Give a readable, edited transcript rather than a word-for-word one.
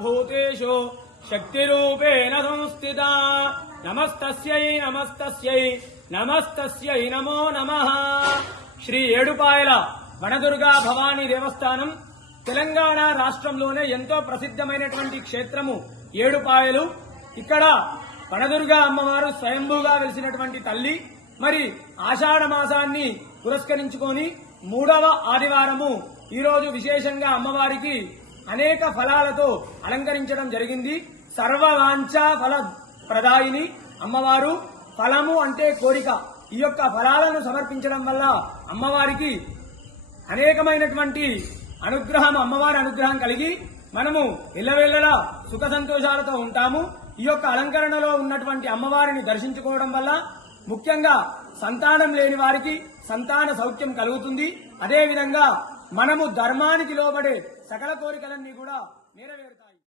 భూతేషు శక్తిరూపేణ సంస్థితా నమస్తస్యై నమస్తస్యై నమస్తస్యై నమో నమః. శ్రీ ఏడుపాయల వనదుర్గా భవానీ దేవస్థానం తెలంగాణ రాష్ట్రంలోనే ఎంతో ప్రసిద్ధమైనటువంటి క్షేత్రము ఏడుపాయలు. ఇక్కడ వనదుర్గా అమ్మవారు స్వయంభూగా వెలిసినటువంటి తల్లి. మరి ఆషాఢ మాసాన్ని పురస్కరించుకొని 3వ ఆదివారము ఈరోజు విశేషంగా అమ్మవారికి అనేక ఫలాలతో అలంకరించడం జరిగింది. సర్వవాంఛా ఫల ప్రదాయిని అమ్మవారు. ఫలము అంటే కోరిక. ఈ యొక్క ఫలాలను సమర్పించడం వల్ల అమ్మవారికి అనేకమైనటువంటి అమ్మవారి అనుగ్రహం కలిగి మనము ఇళ్లవేళ్లలా సుఖ సంతోషాలతో ఉంటాము. ఈ యొక్క అలంకరణలో ఉన్నటువంటి అమ్మవారిని దర్శించుకోవడం వల్ల ముఖ్యంగా సంతానం లేని వారికి సంతాన సౌఖ్యం కలుగుతుంది. అదేవిధంగా మనము ధర్మానికి లోబడే సకల కోరికలన్నీ కూడా నెరవేరుతాయి.